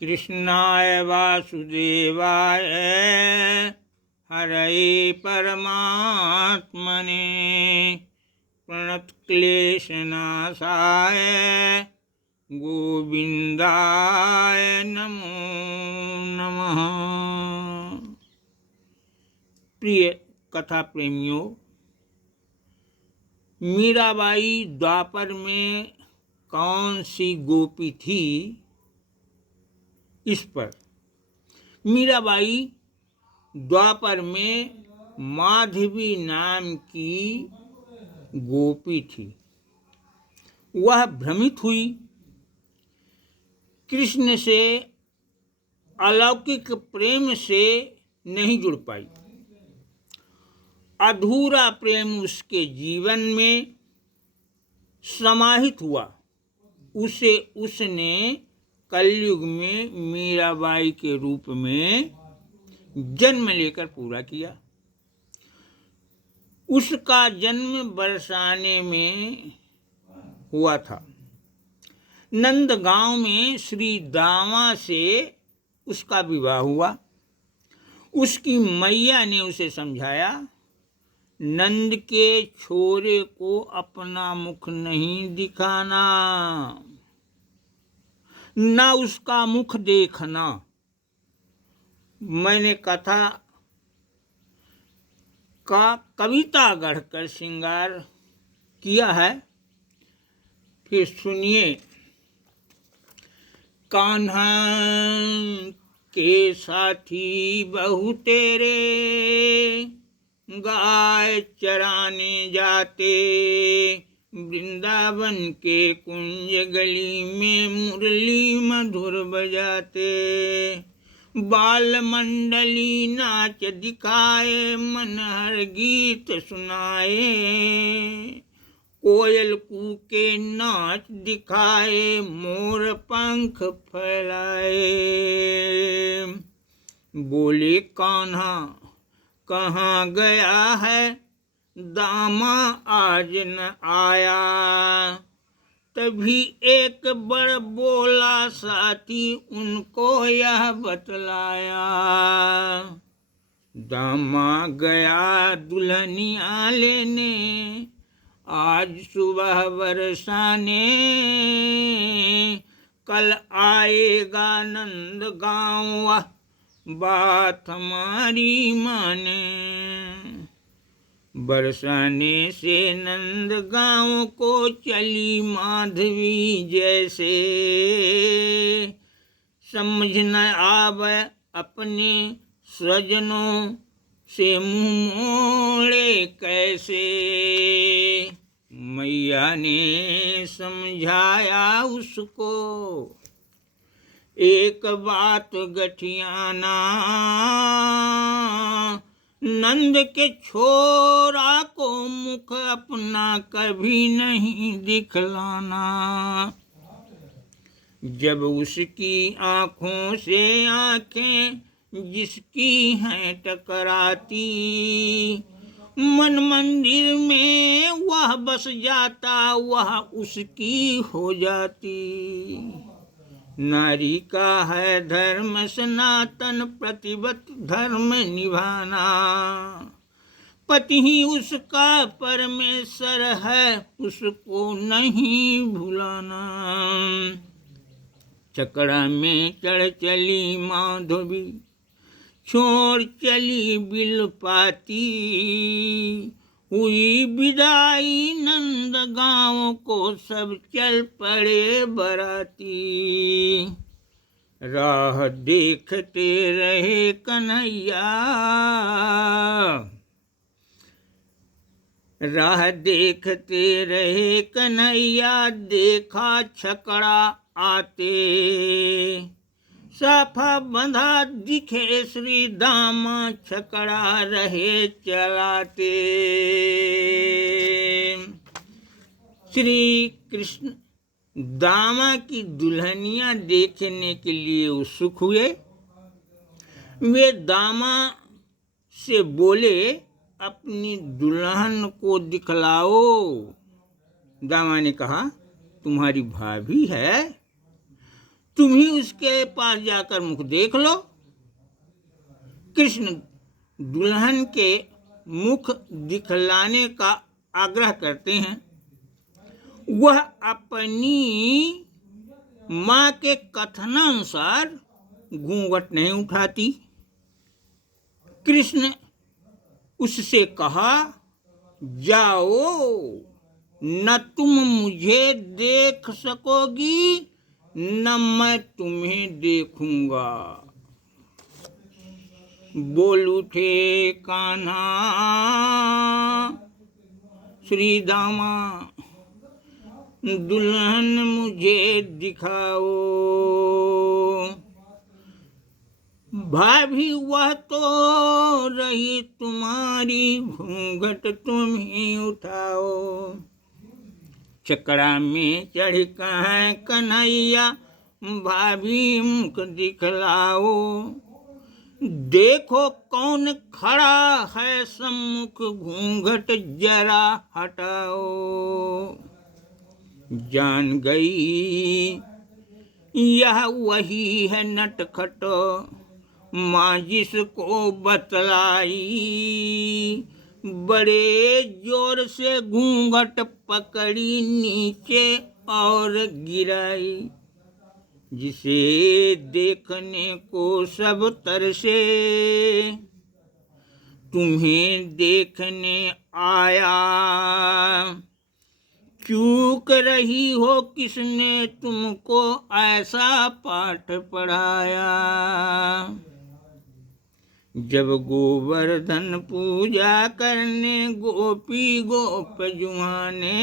कृष्णाय वासुदेवाय हरये परमात्मने प्रणतक्लेशनाशाय गोविंदाय नमो नमः। प्रिय कथा प्रेमियों, मीराबाई द्वापर में कौन सी गोपी थी, इस पर। मीराबाई द्वापर में माधवी नाम की गोपी थी। वह भ्रमित हुई, कृष्ण से अलौकिक प्रेम से नहीं जुड़ पाई। अधूरा प्रेम उसके जीवन में समाहित हुआ। उसे उसने कलयुग में मीराबाई के रूप में जन्म लेकर पूरा किया। उसका जन्म बरसाने में हुआ था। नंदगांव में श्री दामा से उसका विवाह हुआ। उसकी मैया ने उसे समझाया, नंद के छोरे को अपना मुख नहीं दिखाना, ना उसका मुख देखना। मैंने कथा का कविता गढ़कर श्रृंगार किया है, फिर सुनिए। कान्हा के साथी बहु तेरे, गाय चराने जाते, वृंदावन के कुंज गली में मुरली मधुर बजाते। बाल मंडली नाच दिखाए, मनहर गीत सुनाए, कोयल कूके नाच दिखाए, मोर पंख फैलाए। बोले कान्हा कहाँ गया है, दामा आज न आया। तभी एक बड़ बोला साथी उनको यह बतलाया, दामा गया दुल्हनिया लेने, आज सुबह बरसाने, कल आएगा नंद गाँव, बात हमारी माने। बरसाने से नंद गाँव को चली माधवी जैसे, समझ न आवे अपने स्वजनों से मुँह मोड़े कैसे। मैया ने समझाया उसको, एक बात गठियाना, नंद के छोरा को मुख अपना कभी नहीं दिखलाना। जब उसकी आँखों से आँखें जिसकी हैं टकराती, मन मंदिर में वह बस जाता, वह उसकी हो जाती। नारी का है धर्म सनातन, प्रतिबद्ध धर्म निभाना, पति ही उसका परमेश्वर है, उसको नहीं भुलाना। चकड़ा में चढ़ चली माधवी, छोड़ चली बिलपाती, हुई विदाई नंद गाँव को सब चल पड़े बराती। राह देखते रहे कन्हैया, राह देखते रहे कन्हैया, देखा छकड़ा आते, साफा बंधा दिखे श्री दामा, छकड़ा रहे चलाते। श्री कृष्ण दामा की दुल्हनिया देखने के लिए उत्सुक हुए। वे दामा से बोले, अपनी दुल्हन को दिखलाओ। दामा ने कहा, तुम्हारी भाभी है, तुम ही उसके पास जाकर मुख देख लो। कृष्ण दुल्हन के मुख दिखलाने का आग्रह करते हैं। वह अपनी माँ के कथनानुसार घूंघट नहीं उठाती। कृष्ण उससे कहा, जाओ, न तुम मुझे देख सकोगी न मैं तुम्हें देखूंगा। बोल उठे कान्हा, श्री दामा, दुल्हन मुझे दिखाओ। भाभी वह तो रही तुम्हारी, घूंघट तुम ही उठाओ। चकड़ा में चढ़ कहाँ कन्हैया, भाभी मुख दिखलाओ। देखो कौन खड़ा है सम्मुख, घूंघट जरा हटाओ। जान गई यह वही है नटखट, माँ जिसको बतलाई। बड़े जोर से घूंघट पकड़ी नीचे और गिराई। जिसे देखने को सब तरसे, तुम्हें देखने आया। चूक रही हो किसने तुमको ऐसा पाठ पढ़ाया। जब गोवर्धन पूजा करने गोपी गोप जुआने,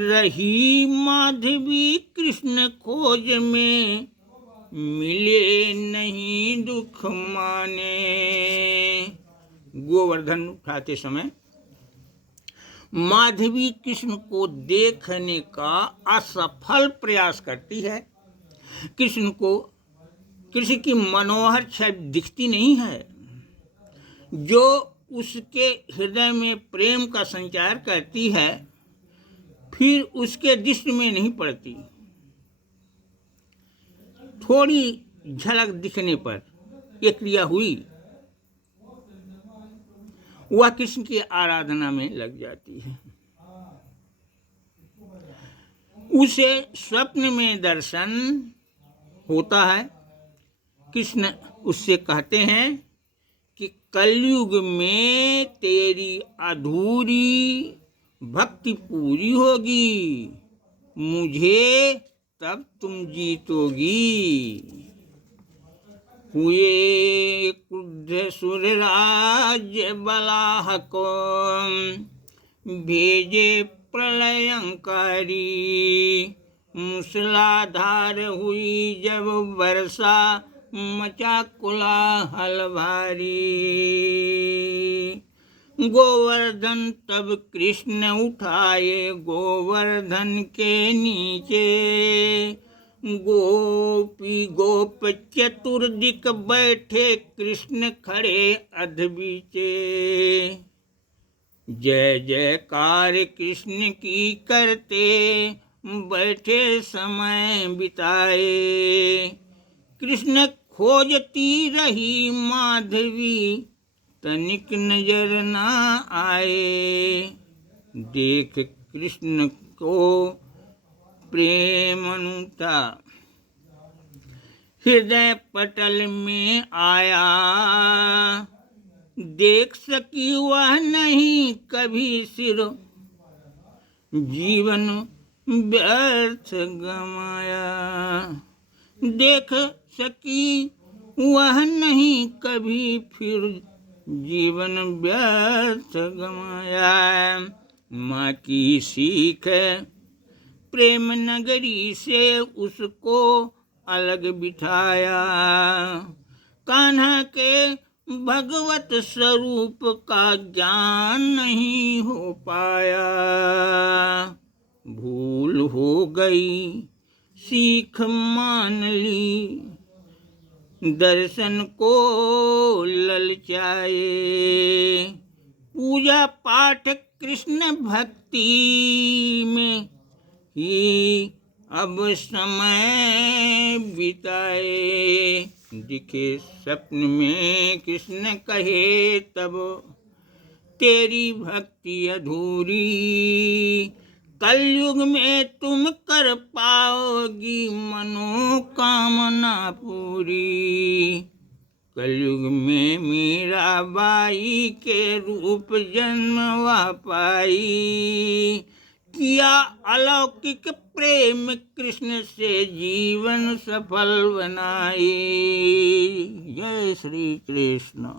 रही माधवी कृष्ण खोज में, मिले नहीं दुख माने। गोवर्धन उठाते समय माधवी कृष्ण को देखने का असफल प्रयास करती है। कृष्ण की मनोहर छवि दिखती नहीं है, जो उसके हृदय में प्रेम का संचार करती है, फिर उसके दृष्टि में नहीं पड़ती। थोड़ी झलक दिखने पर यह क्रिया हुई, वह कृष्ण की आराधना में लग जाती है। उसे स्वप्न में दर्शन होता है। कृष्ण उससे कहते हैं कि कलयुग में तेरी अधूरी भक्ति पूरी होगी, मुझे तब तुम जीतोगी। हुए क्रुद्ध सुरराज्य बलाहक, भेजे प्रलयंकारी। मूसलाधार हुई जब वर्षा, मचा कोलाहल भारी। गोवर्धन तब कृष्ण उठाए गोवर्धन के नीचे। गोपी गोप चतुर्दिक बैठे, कृष्ण खड़े अध बीचे। जय जयकार कृष्ण की करते, बैठे समय बिताए। कृष्ण खोजती रही माधवी, तनिक नजर ना आए। देख कृष्ण को प्रेम अनुता, हृदय पटल में आया। देख सकी वह नहीं कभी सिर, जीवन व्यर्थ गमाया। देख सकी वह नहीं कभी फिर, जीवन व्यर्थ गमाया। माँ की सीख प्रेम नगरी से उसको अलग बिठाया। कान्हा के भगवत स्वरूप का ज्ञान नहीं हो पाया। भूल हो गई सीख मान ली, दर्शन को ललचाए। पूजा पाठ कृष्ण भक्ति में ही अब समय बिताए। दिखे स्वप्न में कृष्ण कहे तब, तेरी भक्ति अधूरी कलयुग में तुम कर पाओगी मनोकामना पूरी। कलयुग में मीराबाई के रूप जन्मवा पाई, किया अलौकिक प्रेम कृष्ण से जीवन सफल बनाई। जय श्री कृष्ण।